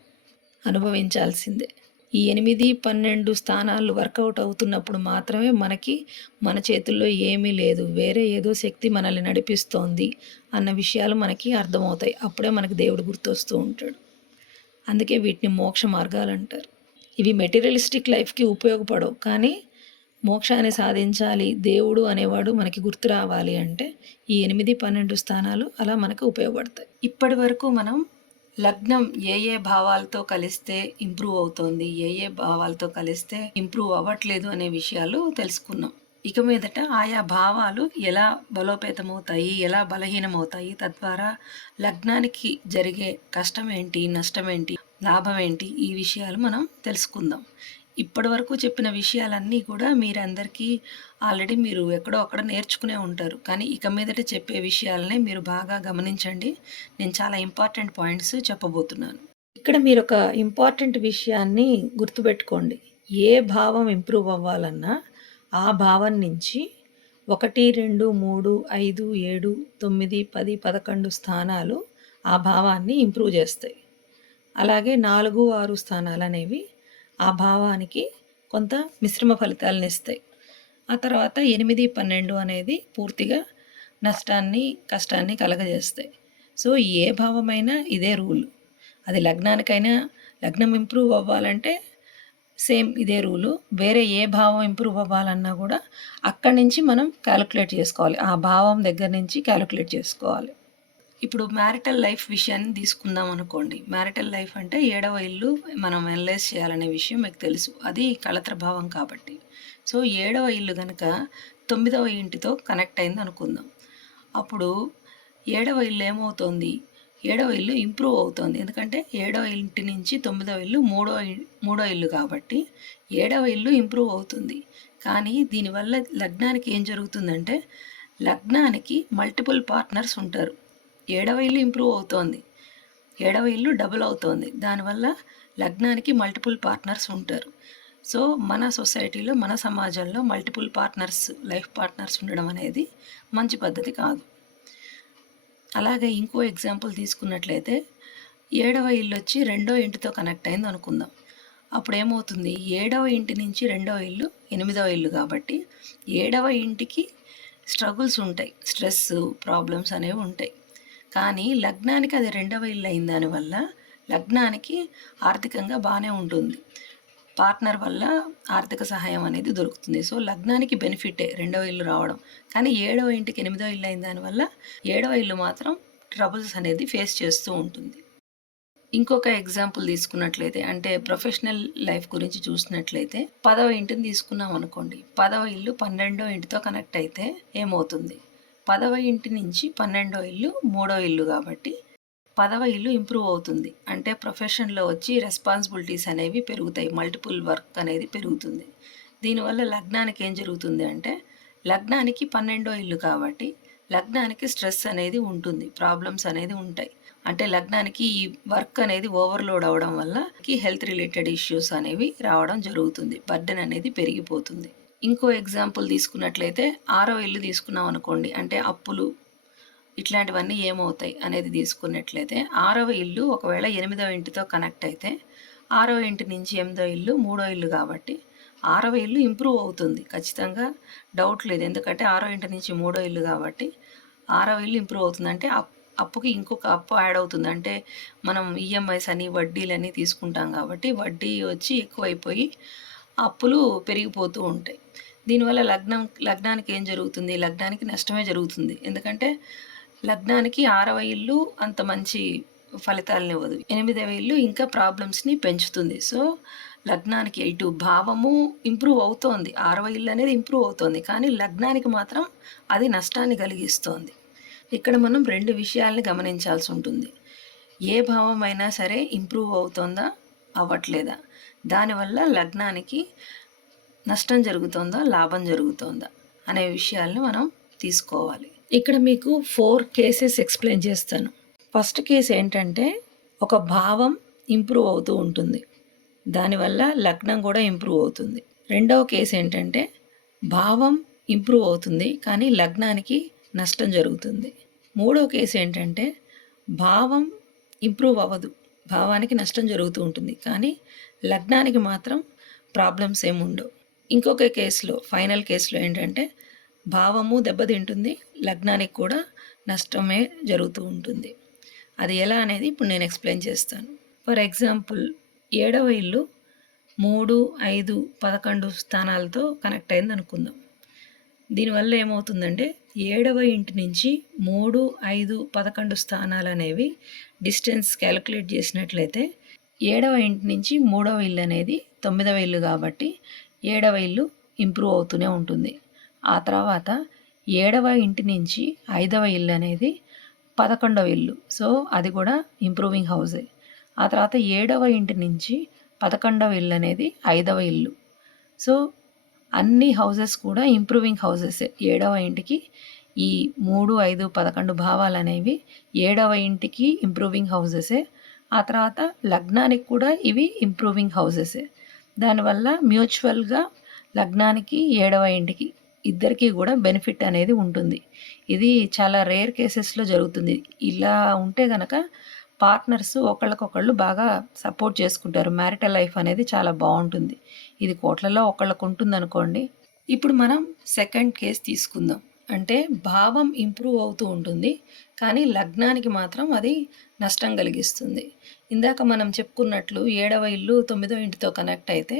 అనుభవించాల్సిందే. ఈ 8, 12 స్థానాలు వర్కౌట్ అవుతున్నప్పుడు మాత్రమే మనకి మన చేతుల్లో ఏమీ లేదు, వేరే ఏదో శక్తి మనల్ని నడిపిస్తోంది అన్న విషయాలు మనకి అర్థమవుతాయి. అప్పుడే మనకి దేవుడు గుర్తొస్తూ ఉంటాడు. అందుకే వీటిని మోక్ష మార్గాలు అంటారు. ఇవి మెటీరియలిస్టిక్ లైఫ్కి ఉపయోగపడవు, కానీ మోక్షాన్ని సాధించాలి, దేవుడు అనేవాడు మనకి గుర్తు రావాలి అంటే ఈ 8, 12 స్థానాలు అలా మనకు ఉపయోగపడతాయి. ఇప్పటి వరకు మనం లగ్నం ఏ ఏ భావాలతో కలిస్తే ఇంప్రూవ్ అవుతోంది, ఏ ఏ భావాలతో కలిస్తే ఇంప్రూవ్ అవ్వట్లేదు అనే విషయాలు తెలుసుకున్నాం. ఇక మీదట ఆయా భావాలు ఎలా బలోపేతమవుతాయి, ఎలా బలహీనమవుతాయి, తద్వారా లగ్నానికి జరిగే కష్టం ఏంటి, నష్టం ఏంటి, లాభం ఏంటి, ఈ విషయాలు మనం తెలుసుకుందాం. ఇప్పటి వరకు చెప్పిన విషయాలన్నీ కూడా మీరందరికీ ఆల్రెడీ మీరు ఎక్కడో అక్కడ నేర్చుకునే ఉంటారు. కానీ ఇక మీదట చెప్పే విషయాలనే మీరు బాగా గమనించండి. నేను చాలా ఇంపార్టెంట్ పాయింట్స్ చెప్పబోతున్నాను. ఇక్కడ మీరు ఒక ఇంపార్టెంట్ విషయాన్ని గుర్తుపెట్టుకోండి. ఏ భావం ఇంప్రూవ్ అవ్వాలన్నా ఆ భావం నుంచి 1, 2, 3, 5, 7, 9, 10, 11 స్థానాలు ఆ భావాన్ని ఇంప్రూవ్ చేస్తాయి. అలాగే 4, 6 స్థానాలు అనేవి ఆ భావానికి కొంత మిశ్రమ ఫలితాలను ఇస్తాయి. ఆ తర్వాత 8, 12 అనేది పూర్తిగా నష్టాన్ని, కష్టాన్ని కలగజేస్తాయి. సో, ఏ భావమైనా ఇదే రూల్. అది లగ్నానికైనా, లగ్నం ఇంప్రూవ్ అవ్వాలంటే సేమ్ ఇదే రూలు. వేరే ఏ భావం ఇంప్రూవ్ అవ్వాలన్నా కూడా అక్కడి నుంచి మనం క్యాలిక్యులేట్ చేసుకోవాలి. ఆ భావం దగ్గర నుంచి క్యాలిక్యులేట్ చేసుకోవాలి. ఇప్పుడు మ్యారిటల్ లైఫ్ విషయాన్ని తీసుకుందాం అనుకోండి. మ్యారిటల్ లైఫ్ అంటే 7వ ఇల్లు మనం అనలైజ్ చేయాలనే విషయం మీకు తెలుసు. అది కళత్ర భావం కాబట్టి. సో 7వ ఇల్లు గనక 9వ ఇంటితో కనెక్ట్ అయింది అనుకుందాం. అప్పుడు 7వ ఇల్లు ఏమవుతోంది? 7వ ఇల్లు ఇంప్రూవ్ అవుతోంది. ఎందుకంటే 7వ ఇంటి నుంచి 9వ ఇల్లు మూడో ఇల్లు కాబట్టి 7వ ఇల్లు ఇంప్రూవ్ అవుతుంది. కానీ దీనివల్ల లగ్నానికి ఏం జరుగుతుందంటే లగ్నానికి మల్టిపుల్ పార్ట్నర్స్ ఉంటారు. 7వ ఇల్లు ఇంప్రూవ్ అవుతోంది, 7వ ఇల్లు డబుల్ అవుతోంది. దానివల్ల లగ్నానికి మల్టిపుల్ పార్ట్నర్స్ ఉంటారు. సో మన సొసైటీలో, మన సమాజంలో మల్టిపుల్ పార్ట్నర్స్, లైఫ్ పార్ట్నర్స్ ఉండడం అనేది మంచి పద్ధతి కాదు. అలాగే ఇంకో ఎగ్జాంపుల్ తీసుకున్నట్లయితే 7వ ఇల్లు వచ్చి 2వ ఇంటితో కనెక్ట్ అయింది అనుకుందాం. అప్పుడు ఏమవుతుంది? 7వ ఇంటి నుంచి 2వ ఇల్లు 8వ ఇల్లు కాబట్టి 7వ ఇంటికి స్ట్రగుల్స్ ఉంటాయి, స్ట్రెస్, ప్రాబ్లమ్స్ అనేవి ఉంటాయి. కానీ లగ్నానికి అది 2వ ఇల్లు అయిన దానివల్ల లగ్నానికి ఆర్థికంగా బాగానే ఉంటుంది. పార్ట్నర్ వల్ల ఆర్థిక సహాయం అనేది దొరుకుతుంది. సో లగ్నానికి బెనిఫిటే 2వ ఇల్లు రావడం. కానీ 7వ ఇంటికి 8వ ఇల్లు అయిన దానివల్ల 7వ ఇల్లు మాత్రం ట్రబుల్స్ అనేది ఫేస్ చేస్తూ ఉంటుంది. ఇంకొక ఎగ్జాంపుల్ తీసుకున్నట్లయితే, అంటే ప్రొఫెషనల్ లైఫ్ గురించి చూసినట్లయితే 10వ ఇంటిని తీసుకున్నాం అనుకోండి. 10వ ఇల్లు 12వ ఇంటితో కనెక్ట్ అయితే ఏమవుతుంది? 10వ ఇంటి నుంచి 12వ ఇల్లు 3వ ఇల్లు కాబట్టి 10వ ఇల్లు ఇంప్రూవ్ అవుతుంది. అంటే ప్రొఫెషన్లో వచ్చి రెస్పాన్సిబిలిటీస్ అనేవి పెరుగుతాయి, మల్టిపుల్ వర్క్ అనేది పెరుగుతుంది. దీనివల్ల లగ్నానికి ఏం జరుగుతుంది అంటే లగ్నానికి 12వ ఇల్లు కాబట్టి లగ్నానికి స్ట్రెస్ అనేది ఉంటుంది, ప్రాబ్లమ్స్ అనేది ఉంటాయి. అంటే లగ్నానికి ఈ వర్క్ అనేది ఓవర్లోడ్ అవడం వల్ల హెల్త్ రిలేటెడ్ ఇష్యూస్ అనేవి రావడం జరుగుతుంది, బర్డెన్ అనేది పెరిగిపోతుంది. ఇంకో ఎగ్జాంపుల్ తీసుకున్నట్లయితే 6వ ఇల్లు తీసుకున్నాం అనుకోండి. అంటే అప్పులు ఇట్లాంటివన్నీ ఏమవుతాయి అనేది తీసుకున్నట్లయితే 6వ ఇల్లు ఒకవేళ 8వ ఇంటితో కనెక్ట్ అయితే 6వ ఇంటి నుంచి 8వ ఇల్లు 3వ ఇల్లు కాబట్టి 6వ ఇల్లు ఇంప్రూవ్ అవుతుంది ఖచ్చితంగా, డౌట్ లేదు. ఎందుకంటే 6వ ఇంటి నుంచి 3వ ఇల్లు కాబట్టి 6వ ఇల్లు ఇంప్రూవ్ అవుతుంది. అంటే అప్పుకి ఇంకొక అప్పు యాడ్ అవుతుంది. అంటే మనం ఈఎంఐస్ అని, వడ్డీలని తీసుకుంటాం కాబట్టి వడ్డీ వచ్చి ఎక్కువైపోయి అప్పులు పెరిగిపోతూ ఉంటాయి. దీనివల్ల లగ్నానికి ఏం జరుగుతుంది? లగ్నానికి నష్టమే జరుగుతుంది. ఎందుకంటే లగ్నానికి 6వ ఇల్లు అంత మంచి ఫలితాలను ఇవ్వదు, 8వ ఇల్లు ఇంకా ప్రాబ్లమ్స్ని పెంచుతుంది. సో లగ్నానికి ఇటు భావము ఇంప్రూవ్ అవుతోంది, 6వ ఇల్లు అనేది ఇంప్రూవ్ అవుతోంది, కానీ లగ్నానికి మాత్రం అది నష్టాన్ని కలిగిస్తోంది. ఇక్కడ మనం 2 విషయాల్ని గమనించాల్సి ఉంటుంది. ఏ భావం అయినా సరే ఇంప్రూవ్ అవుతోందా, అవ్వట్లేదా, దానివల్ల లగ్నానికి నష్టం జరుగుతోందా, లాభం జరుగుతోందా అనే విషయాల్ని మనం తీసుకోవాలి. ఇక్కడ మీకు 4 కేసెస్ ఎక్స్ప్లెయిన్ చేస్తాను. ఫస్ట్ కేసు ఏంటంటే ఒక భావం ఇంప్రూవ్ అవుతూ ఉంటుంది, దానివల్ల లగ్నం కూడా ఇంప్రూవ్ అవుతుంది. రెండవ కేసు ఏంటంటే భావం ఇంప్రూవ్ అవుతుంది కానీ లగ్నానికి నష్టం జరుగుతుంది. మూడవ కేసు ఏంటంటే భావం ఇంప్రూవ్ అవ్వదు, భావానికి నష్టం జరుగుతూ ఉంటుంది కానీ లగ్నానికి మాత్రం ప్రాబ్లమ్స్ ఏముండవు. ఇంకొక కేసులో, ఫైనల్ కేసులో ఏంటంటే భావము దెబ్బతింటుంది, లగ్నానికి కూడా నష్టమే జరుగుతూ ఉంటుంది. అది ఎలా అనేది ఇప్పుడు నేను ఎక్స్ప్లెయిన్ చేస్తాను. ఫర్ ఎగ్జాంపుల్ 7వ ఇల్లు 3, 5, 11 స్థానాలతో కనెక్ట్ అయింది అనుకుందాం. దీనివల్ల ఏమవుతుందంటే 7వ ఇంటి నుంచి 3, 5, 11 స్థానాలు అనేవి డిస్టెన్స్ క్యాలిక్యులేట్ చేసినట్లయితే 7వ ఇంటి నుంచి 3వ ఇల్లు అనేది 9వ ఇల్లు కాబట్టి 7వ ఇల్లు ఇంప్రూవ్ అవుతూనే ఉంటుంది. ఆ తర్వాత 7వ ఇంటి నుంచి 5వ ఇల్లు అనేది 11వ ఇల్లు, సో అది కూడా ఇంప్రూవింగ్ హౌసే. ఆ తర్వాత 7వ ఇంటి నుంచి 11వ ఇల్లు అనేది 5వ ఇల్లు. సో అన్ని హౌసెస్ కూడా ఇంప్రూవింగ్ హౌసెసే. 7వ ఇంటికి ఈ 3, 5, 11 భావాలు అనేవి 7వ ఇంటికి ఇంప్రూవింగ్ హౌసెసే. ఆ తర్వాత లగ్నానికి కూడా ఇవి ఇంప్రూవింగ్ హౌసెసే. దానివల్ల మ్యూచువల్గా లగ్నానికి 7వ ఇంటికి ఇద్దరికీ కూడా బెనిఫిట్ అనేది ఉంటుంది. ఇది చాలా రేర్ కేసెస్లో జరుగుతుంది. ఇలా ఉంటే కనుక పార్ట్నర్స్ ఒకళ్ళకొకళ్ళు బాగా సపోర్ట్ చేసుకుంటారు, మ్యారిటల్ లైఫ్ అనేది చాలా బాగుంటుంది. ఇది కోట్లలో ఒకళ్ళకు ఉంటుందనుకోండి. ఇప్పుడు మనం సెకండ్ కేస్ తీసుకుందాం. అంటే భావం ఇంప్రూవ్ అవుతూ ఉంటుంది కానీ లగ్నానికి మాత్రం అది నష్టం కలిగిస్తుంది. ఇందాక మనం చెప్పుకున్నట్లు 7వ ఇల్లు 9వ ఇంటితో కనెక్ట్ అయితే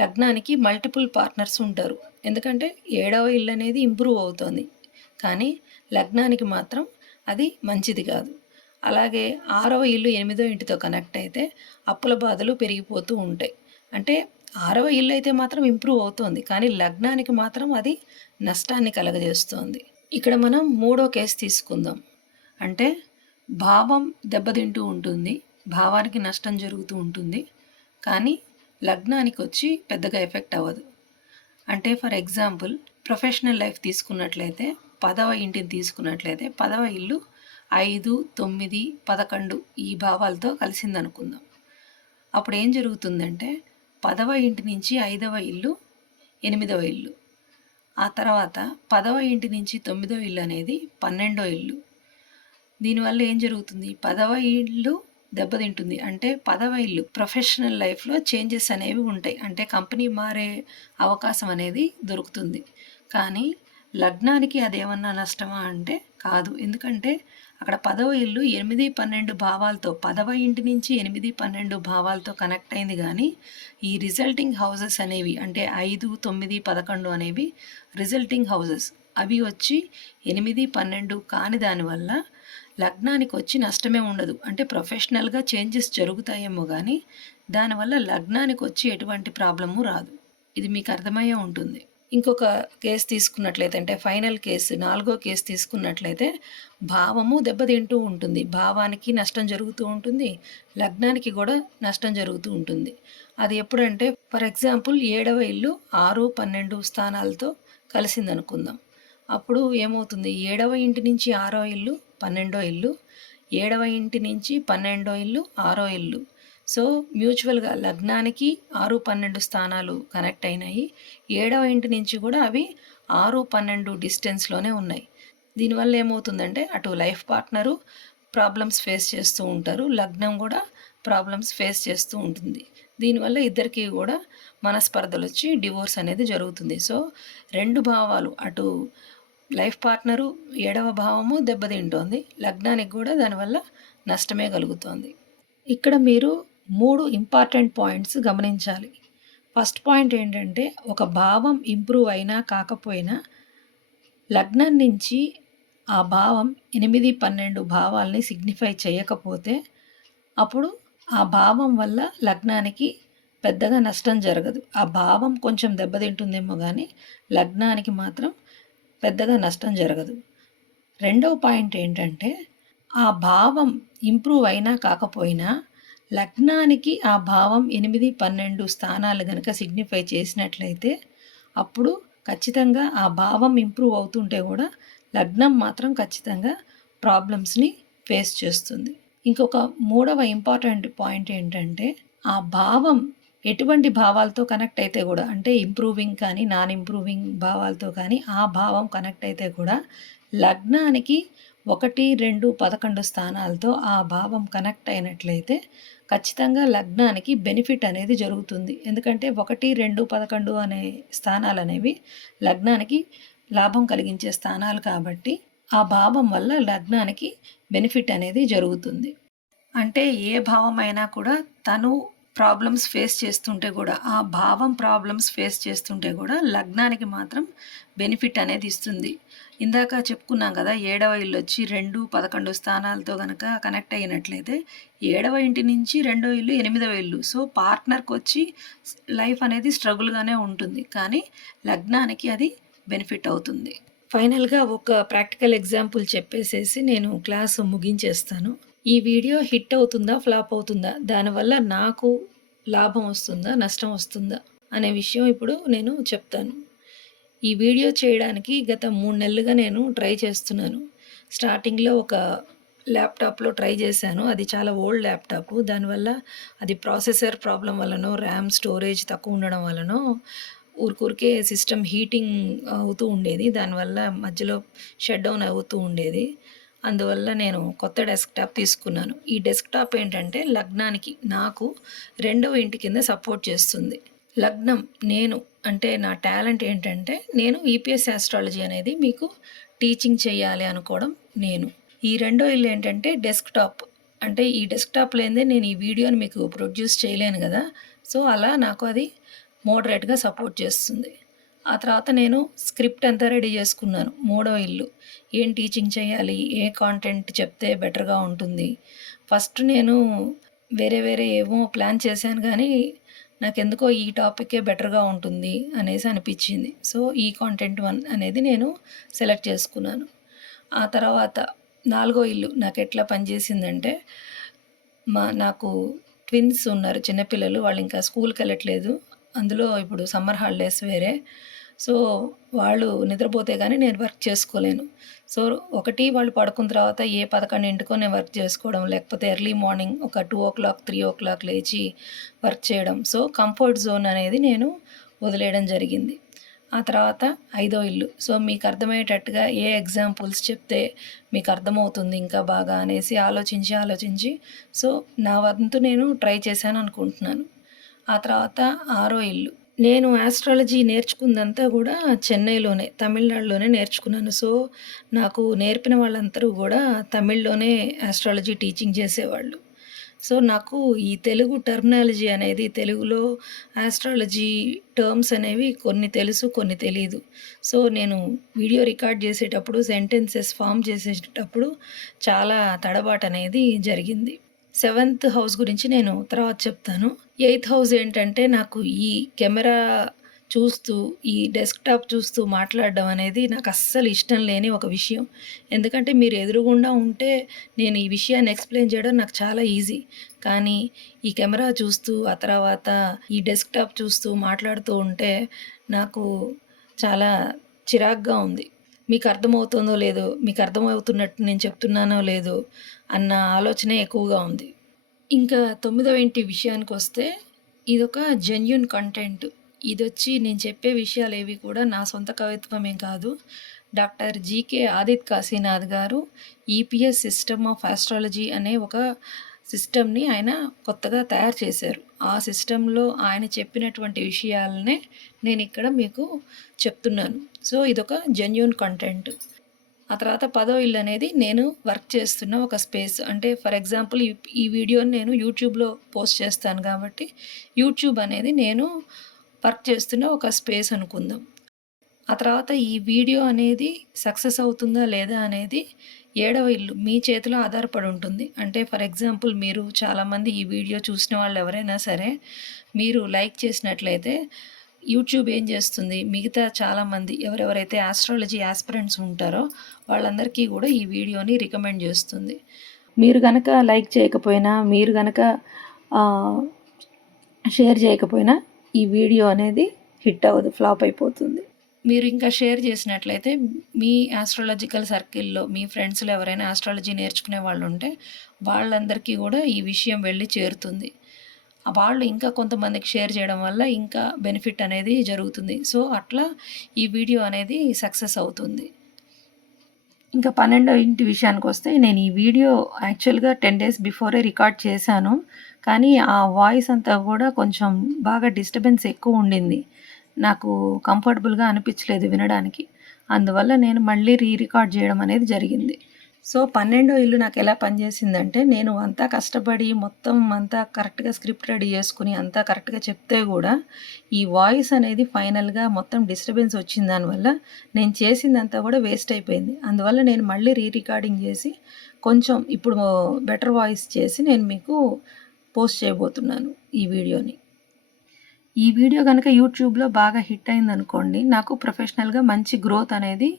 లగ్నానికి మల్టిపుల్ పార్ట్నర్స్ ఉంటారు. ఎందుకంటే 7వ ఇల్లు అనేది ఇంప్రూవ్ అవుతోంది. కానీ లగ్నానికి మాత్రం అది మంచిది కాదు. అలాగే 6వ ఇల్లు 8దో ఇంటితో కనెక్ట్ అయితే అప్పుల బాధలు పెరిగిపోతూ ఉంటాయి. అంటే 6వ ఇల్లు అయితే మాత్రం ఇంప్రూవ్ అవుతోంది. కానీ లగ్నానికి మాత్రం అది నష్టాన్ని కలగజేస్తోంది. ఇక్కడ మనం 3వ కేసు తీసుకుందాం. అంటే భావం దెబ్బతింటూ ఉంటుంది, భావానికి నష్టం జరుగుతూ ఉంటుంది, కానీ లగ్నానికి వచ్చి పెద్దగా ఎఫెక్ట్ అవ్వదు. అంటే ఫర్ ఎగ్జాంపుల్ ప్రొఫెషనల్ లైఫ్ తీసుకున్నట్లయితే 10వ ఇంటిని తీసుకున్నట్లయితే 10వ ఇల్లు 5, 9, 11 ఈ భావాలతో కలిసిందనుకుందాం. అప్పుడు ఏం జరుగుతుందంటే 10వ ఇంటి నుంచి 5వ ఇల్లు 8వ ఇల్లు, ఆ తర్వాత 10వ ఇంటి నుంచి 9వ ఇల్లు అనేది 12వ ఇల్లు. దీనివల్ల ఏం జరుగుతుంది, 10వ ఇల్లు దెబ్బతింటుంది. అంటే 10వ ఇల్లు ప్రొఫెషనల్ లైఫ్లో చేంజెస్ అనేవి ఉంటాయి. అంటే కంపెనీ మారే అవకాశం అనేది దొరుకుతుంది. కానీ లగ్నానికి అదేమన్నా నష్టమా అంటే కాదు. ఎందుకంటే అక్కడ 10వ ఇల్లు 8, 12 భావాలతో 10వ ఇంటి నుంచి 8, 12 భావాలతో కనెక్ట్ అయింది. కానీ ఈ రిజల్టింగ్ హౌసెస్ అనేవి అంటే 5, 9, 11 అనేవి రిజల్టింగ్ హౌసెస్, అవి వచ్చి 8, 12 కాని దానివల్ల లగ్నానికి వచ్చి నష్టమే ఉండదు. అంటే ప్రొఫెషనల్గా చేంజెస్ జరుగుతాయేమో కానీ దానివల్ల లగ్నానికి వచ్చి ఎటువంటి ప్రాబ్లము రాదు. ఇది మీకు అర్థమయ్యే ఉంటుంది. ఇంకొక కేసు తీసుకున్నట్లయితే అంటే ఫైనల్ కేసు 4వ కేసు తీసుకున్నట్లయితే భావము దెబ్బతింటూ ఉంటుంది, భావానికి నష్టం జరుగుతూ ఉంటుంది, లగ్నానికి కూడా నష్టం జరుగుతూ ఉంటుంది. అది ఎప్పుడంటే ఫర్ ఎగ్జాంపుల్ 7వ ఇల్లు 6, 12 స్థానాలతో కలిసిందనుకుందాం. అప్పుడు ఏమవుతుంది, 7వ ఇంటి నుంచి 6వ ఇల్లు 12వ ఇల్లు, 7వ ఇంటి నుంచి 12వ ఇల్లు 6వ ఇల్లు. సో మ్యూచువల్గా లగ్నానికి 6, 12 స్థానాలు కనెక్ట్ అయినాయి. 7వ ఇంటి నుంచి కూడా అవి 6, 12 డిస్టెన్స్లోనే ఉన్నాయి. దీనివల్ల ఏమవుతుందంటే అటు లైఫ్ పార్ట్నరు ప్రాబ్లమ్స్ ఫేస్ చేస్తూ ఉంటారు, లగ్నం కూడా ప్రాబ్లమ్స్ ఫేస్ చేస్తూ ఉంటుంది. దీనివల్ల ఇద్దరికి కూడా మనస్పర్ధలు వచ్చి డివోర్స్ అనేది జరుగుతుంది. సో 2 భావాలు, అటు లైఫ్ పార్ట్నరు 7వ భావము దెబ్బతింటోంది, లగ్నానికి కూడా దానివల్ల నష్టమే కలుగుతోంది. ఇక్కడ మీరు 3 ఇంపార్టెంట్ పాయింట్స్ గమనించాలి. ఫస్ట్ పాయింట్ ఏంటంటే ఒక భావం ఇంప్రూవ్ అయినా కాకపోయినా లగ్నం నుంచి ఆ భావం 8, 12 భావాల్ని సిగ్నిఫై చేయకపోతే అప్పుడు ఆ భావం వల్ల లగ్నానికి పెద్దగా నష్టం జరగదు. ఆ భావం కొంచెం దెబ్బతింటుందేమో కానీ లగ్నానికి మాత్రం పెద్దగా నష్టం జరగదు. రెండవ పాయింట్ ఏంటంటే ఆ భావం ఇంప్రూవ్ అయినా కాకపోయినా లగ్నానికి ఆ భావం 8, 12 స్థానాలు కనుక సిగ్నిఫై చేసినట్లయితే అప్పుడు ఖచ్చితంగా ఆ భావం ఇంప్రూవ్ అవుతుంటే కూడా లగ్నం మాత్రం ఖచ్చితంగా ప్రాబ్లమ్స్ని ఫేస్ చేస్తుంది. ఇంకొక 3వ ఇంపార్టెంట్ పాయింట్ ఏంటంటే ఆ భావం ఎటువంటి భావాలతో కనెక్ట్ అయితే కూడా అంటే ఇంప్రూవింగ్ కానీ నాన్ ఇంప్రూవింగ్ భావాలతో కానీ ఆ భావం కనెక్ట్ అయితే కూడా లగ్నానికి 1, 2, 11 స్థానాలతో ఆ భావం కనెక్ట్ అయినట్లయితే ఖచ్చితంగా లగ్నానికి బెనిఫిట్ అనేది జరుగుతుంది. ఎందుకంటే 1, 2, 11 అనే స్థానాలు అనేవి లగ్నానికి లాభం కలిగించే స్థానాలు కాబట్టి ఆ భావం వల్ల లగ్నానికి బెనిఫిట్ అనేది జరుగుతుంది. అంటే ఏ భావం అయినా కూడా తను ప్రాబ్లమ్స్ ఫేస్ చేస్తుంటే కూడా ఆ భావం ప్రాబ్లమ్స్ ఫేస్ చేస్తుంటే కూడా లగ్నానికి మాత్రం బెనిఫిట్ అనేది ఇస్తుంది. ఇందాక చెప్పుకున్నాం కదా, 7వ ఇల్లు వచ్చి 2, 11 స్థానాలతో కనుక కనెక్ట్ అయినట్లయితే 7వ ఇంటి నుంచి 2వ ఇల్లు 8వ ఇల్లు. సో పార్ట్నర్కి వచ్చి లైఫ్ అనేది స్ట్రగుల్గానే ఉంటుంది, కానీ లగ్నానికి అది బెనిఫిట్ అవుతుంది. ఫైనల్గా ఒక ప్రాక్టికల్ ఎగ్జాంపుల్ చెప్పేసేసి నేను క్లాసు ముగించేస్తాను. ఈ వీడియో హిట్ అవుతుందా, ఫ్లాప్ అవుతుందా, దానివల్ల నాకు లాభం వస్తుందా, నష్టం వస్తుందా అనే విషయం ఇప్పుడు నేను చెప్తాను. ఈ వీడియో చేయడానికి గత 3 నెలలుగా నేను ట్రై చేస్తున్నాను. స్టార్టింగ్లో ఒక ల్యాప్టాప్లో ట్రై చేశాను, అది చాలా ఓల్డ్ ల్యాప్టాప్. దానివల్ల అది ప్రాసెసర్ ప్రాబ్లం వల్లనో ర్యామ్ స్టోరేజ్ తక్కువ ఉండడం వల్లనో ఊరికే సిస్టమ్ హీటింగ్ అవుతూ ఉండేది, దానివల్ల మధ్యలో షట్ డౌన్ అవుతూ ఉండేది. అందువల్ల నేను కొత్త డెస్క్టాప్ తీసుకున్నాను. ఈ డెస్క్టాప్ ఏంటంటే లగ్నానికి నాకు 2వ ఇంటి కింద సపోర్ట్ చేస్తుంది. లగ్నం నేను అంటే నా టాలెంట్ ఏంటంటే నేను ఈపీఎస్ ఆస్ట్రాలజీ అనేది మీకు టీచింగ్ చేయాలి అనుకోవడం నేను. ఈ 2వ ఇల్లు ఏంటంటే డెస్క్టాప్. అంటే ఈ డెస్క్టాప్ లేనిదే నేను ఈ వీడియోని మీకు ప్రొడ్యూస్ చేయలేను కదా. సో అలా నాకు అది మోడరేట్‌గా సపోర్ట్ చేస్తుంది. ఆ తర్వాత నేను స్క్రిప్ట్ అంతా రెడీ చేసుకున్నాను. మూడో ఇల్లు. ఏం టీచింగ్ చేయాలి? ఏ కాంటెంట్ చెప్తే బెటర్‌గా ఉంటుంది? ఫస్ట్ నేను వేరే ఏమో ప్లాన్ చేశాను గానీ, నాకెందుకో ఈ టాపిక్కే బెటర్‌గా ఉంటుంది అనేసి అనిపిచ్చింది. సో, ఈ కాంటెంట్ 1 అనేది నేను సెలెక్ట్ చేసుకున్నాను. ఆ తర్వాత నాలుగో ఇల్లు నాకెట్లా పనిచేసిందంటే, నాకు ట్విన్స్ ఉన్నారు చిన్నపిల్లలు. వాళ్ళింకా స్కూల్‌కెళ్ళట్లేదు. అందులో ఇప్పుడు సమ్మర్ హాలిడేస్ వేరే. సో, వాళ్ళు నిద్రపోతే గానీ నేను వర్క్ చేసుకోలేను. సో, ఒకటి వాళ్ళు పడుకున్న తర్వాత ఏ 11కో నేను వర్క్ చేసుకోవడం, లేకపోతే ఎర్లీ మార్నింగ్ ఒక 2:00, 3:00 లేచి వర్క్ చేయడం. సో, కంఫర్ట్ జోన్ అనేది నేను వదిలేయడం జరిగింది. ఆ తర్వాత ఐదో ఇల్లు. సో, మీకర్థమయ్యేటట్టుగా ఏ ఎగ్జాంపుల్స్ చెప్తే మీకర్థమవుతుంది ఇంకా బాగా అనేసి ఆలోచించి, సో, నా వంతు నేను ట్రై చేశాననుకుంటున్నాను. ఆ తర్వాత ఆరో ఇల్లు. నేను యాస్ట్రాలజీ నేర్చుకుందంతా గూడా చెన్నైలోనే, తమిళనాడులోనే నేర్చుకున్నాను. సో, నాకు నేర్పిన వాళ్ళందరూ గూడా తమిళ్‌లోనే యాస్ట్రాలజీ టీచింగ్ చేసేవాళ్ళు. సో, నాకు ఈ తెలుగు టర్మినాలజీ అనేది తెలుగులో యాస్ట్రాలజీ టర్మ్స్ అనేవి కొన్ని తెలుసు, కొన్ని తెలీదు. సో, నేను వీడియో రికార్డ్ చేసేటప్పుడు సెంటెన్సెస్ ఫార్మ్ చేసేటప్పుడు చాలా తడబాటనేది జరిగింది. సెవెంత్ హౌస్ గురించి నేను తర్వాత చెప్తాను. ఎయిత్ హౌస్ ఏంటంటే నాకు ఈ కెమెరా చూస్తూ, ఈ డెస్క్‌టాప్ చూస్తూ మాట్లాడడం అనేది నాకస్సలు ఇష్టం లేని ఒక విషయం. ఎందుకంటే మీరు ఎదురుగుండా ఉంటే నేను ఈ విషయాన్ని ఎక్స్‌ప్లెయిన్ చేయడం నాకు చాలా ఈజీ. కానీ ఈ కెమెరా చూస్తూ, ఆ తర్వాత ఈ డెస్క్‌టాప్ చూస్తూ మాట్లాడుతూ ఉంటే నాకు చాలా చిరాకుగా ఉంది. మీకు అర్థమవుతుందో లేదో, మీకు అర్థమవుతున్నట్టు నేను చెప్తున్నానో లేదో అన్న ఆలోచనే ఎక్కువగా ఉంది. ఇంకా తొమ్మిదవ ఇంటి విషయానికొస్తే ఇదొక జెన్యూన్ కంటెంట్. ఇదొచ్చి నేను చెప్పే విషయాలేవి కూడా నా సొంత కవిత్వమేం కాదు. డాక్టర్ జీకే ఆదిత్ కాశీనాథ్ గారు ఈపీఎస్ సిస్టమ్ ఆఫ్ ఆస్ట్రాలజీ అనే ఒక సిస్టమ్‌ని ఆయన కొత్తగా తయారు చేశారు. ఆ సిస్టమ్‌లో ఆయన చెప్పినటువంటి విషయాలనే నేనిక్కడ మీకు చెప్తున్నాను. సో, ఇదొక జెన్యూన్ కంటెంట్. ఆ తర్వాత పదో ఇల్లు అనేది నేను వర్క్ చేస్తున్న ఒక స్పేస్. అంటే ఫర్ ఎగ్జాంపుల్ ఈ వీడియోని నేను యూట్యూబ్‌లో పోస్ట్ చేస్తాను కాబట్టి, యూట్యూబ్ అనేది నేను వర్క్ చేస్తున్న ఒక స్పేస్ అనుకుందాం. ఆ తర్వాత ఈ వీడియో అనేది సక్సెస్ అవుతుందా లేదా అనేది ఏడవ ఇల్లు మీ చేతిలో ఆధారపడి ఉంటుంది. అంటే ఫర్ ఎగ్జాంపుల్ మీరు చాలామంది ఈ వీడియో చూసిన వాళ్ళు ఎవరైనా సరే, మీరు లైక్ చేసినట్లయితే యూట్యూబ్ ఏం చేస్తుంది, మిగతా చాలామంది ఎవరెవరైతే ఆస్ట్రాలజీ యాస్పిరెంట్స్ ఉంటారో వాళ్ళందరికీ కూడా ఈ వీడియోని రికమెండ్ చేస్తుంది. మీరు గనక లైక్ చేయకపోయినా, మీరు గనక షేర్ చేయకపోయినా ఈ వీడియో అనేది హిట్ అవ్వదు, ఫ్లాప్ అయిపోతుంది. మీరు ఇంకా షేర్ చేసినట్లయితే మీ ఆస్ట్రాలజికల్ సర్కిల్‌లో మీ ఫ్రెండ్స్‌లో ఎవరైనా ఆస్ట్రాలజీ నేర్చుకునే వాళ్ళు ఉంటే వాళ్ళందరికీ కూడా ఈ విషయం వెళ్ళి చేరుతుంది. వాళ్ళు ఇంకా కొంతమందికి షేర్ చేయడం వల్ల ఇంకా బెనిఫిట్ అనేది జరుగుతుంది. సో, అట్లా ఈ వీడియో అనేది సక్సెస్ అవుతుంది. ఇంకా 12వ ఇంటి విషయానికొస్తే నేను ఈ వీడియో యాక్చువల్‌గా 10 డేస్ బిఫోరే రికార్డ్ చేశాను. కానీ ఆ వాయిస్ అంతా కూడా కొంచెం బాగా డిస్టర్బెన్స్ ఎక్కువ ఉండింది. నాకు కంఫర్టబుల్‌గా అనిపించలేదు వినడానికి. అందువల్ల నేను మళ్ళీ రికార్డ్ చేయడం అనేది జరిగింది. సో, 12వ ఇల్లు నాకెలా పనిచేసిందంటే, నేను అంతా కష్టపడి మొత్తం అంతా కరెక్ట్‌గా స్క్రిప్ట్ రెడీ చేసుకొని, అంతా కరెక్ట్‌గా చెప్తే గూడా, ఈ వాయిస్ అనేది ఫైనల్‌గా మొత్తం డిస్టర్బెన్స్ వచ్చిన దానివల్ల, నేను చేసిందంతా కూడా వేస్ట్ అయిపోయింది. అందువల్ల నేను మళ్ళీ రికార్డింగ్ చేసి, కొంచెం ఇప్పుడు బెటర్ వాయిస్ చేసి నేను మీకు పోస్ట్ చేయబోతున్నాను ఈ వీడియోని. ఈ వీడియో గనక యూట్యూబ్‌లో బాగా హిట్ అయిందనుకోండి, నాకు ప్రొఫెషనల్‌గా మంచి గ్రోత్ అనేది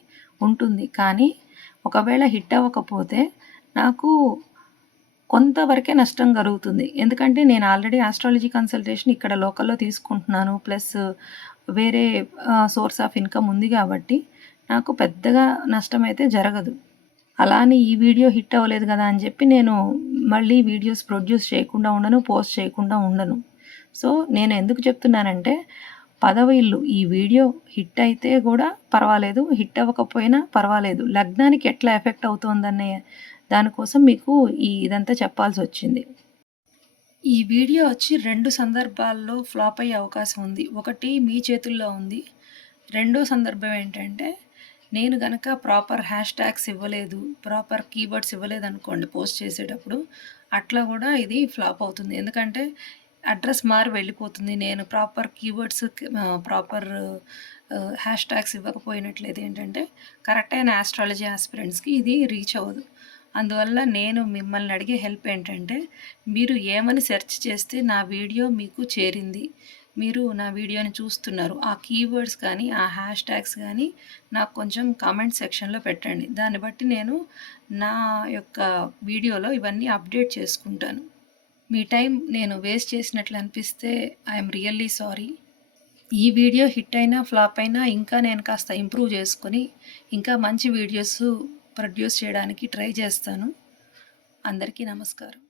ఉంటుంది. కానీ ఒకవేళ హిట్ అవ్వకపోతే నాకు కొంతవరకే నష్టం కలుగుతుంది. ఎందుకంటే నేను ఆల్రెడీ ఆస్ట్రాలజీ కన్సల్టేషన్ ఇక్కడ లోకల్‌లో తీసుకుంటున్నాను. ప్లస్ వేరే సోర్స్ ఆఫ్ ఇన్‌కమ్ ఉంది కాబట్టి నాకు పెద్దగా నష్టమైతే జరగదు. అలా అని ఈ వీడియో హిట్ అవ్వలేదు కదా అని చెప్పి నేను మళ్ళీ వీడియోస్ ప్రొడ్యూస్ చేయకుండా ఉండను, పోస్ట్ చేయకుండా ఉండను. సో, నేను ఎందుకు చెప్తున్నానంటే 10వ ఇల్లు ఈ వీడియో హిట్ అయితే కూడా పర్వాలేదు, హిట్ అవ్వకపోయినా పర్వాలేదు. లగ్నానికి ఎట్లా ఎఫెక్ట్ అవుతోందనే దానికోసం మీకు ఇదంతా చెప్పాల్సొచ్చింది. ఈ వీడియో వచ్చి 2 సందర్భాల్లో ఫ్లాప్ అయ్యే అవకాశం ఉంది. ఒకటి మీ చేతుల్లో ఉంది. రెండో సందర్భం ఏంటంటే, నేను గనక ప్రాపర్ హ్యాష్ ట్యాగ్స్ ఇవ్వలేదు, ప్రాపర్ కీవర్డ్స్ ఇవ్వలేదనుకోండి పోస్ట్ చేసేటప్పుడు, అట్లా కూడా ఇది ఫ్లాప్ అవుతుంది. ఎందుకంటే అడ్రస్ మారి వెళ్ళిపోతుంది. నేను proper keywords proper hashtags ఇవ్వకపోయినట్లయితే ఏంటంటే కరెక్ట్ అయిన ఆస్ట్రాలజీ ఆస్పిరెంట్స్కి ఇది రీచ్ అవ్వదు. అందువల్ల నేను మిమ్మల్ని అడిగే హెల్ప్ ఏంటంటే, మీరు ఏమని సెర్చ్ చేస్తే నా వీడియో మీకు చేరింది, మీరు నా వీడియోని చూస్తున్నారు, ఆ కీవర్డ్స్ కానీ ఆ హ్యాష్ ట్యాగ్స్ కానీ నాకు కొంచెం కామెంట్ సెక్షన్లో పెట్టండి. దాన్ని బట్టి నేను నా యొక్క వీడియోలో ఇవన్నీ అప్డేట్ చేసుకుంటాను. మీ టైం నేను వేస్ట్ చేసినట్లు అనిపిస్తే ఐఎమ్ రియల్లీ సారీ. ఈ వీడియో హిట్ అయినా ఫ్లాప్ అయినా ఇంకా నేను కాస్త ఇంప్రూవ్ చేసుకొని ఇంకా మంచి వీడియోస్ ప్రొడ్యూస్ చేయడానికి ట్రై చేస్తాను. అందరికీ నమస్కారం.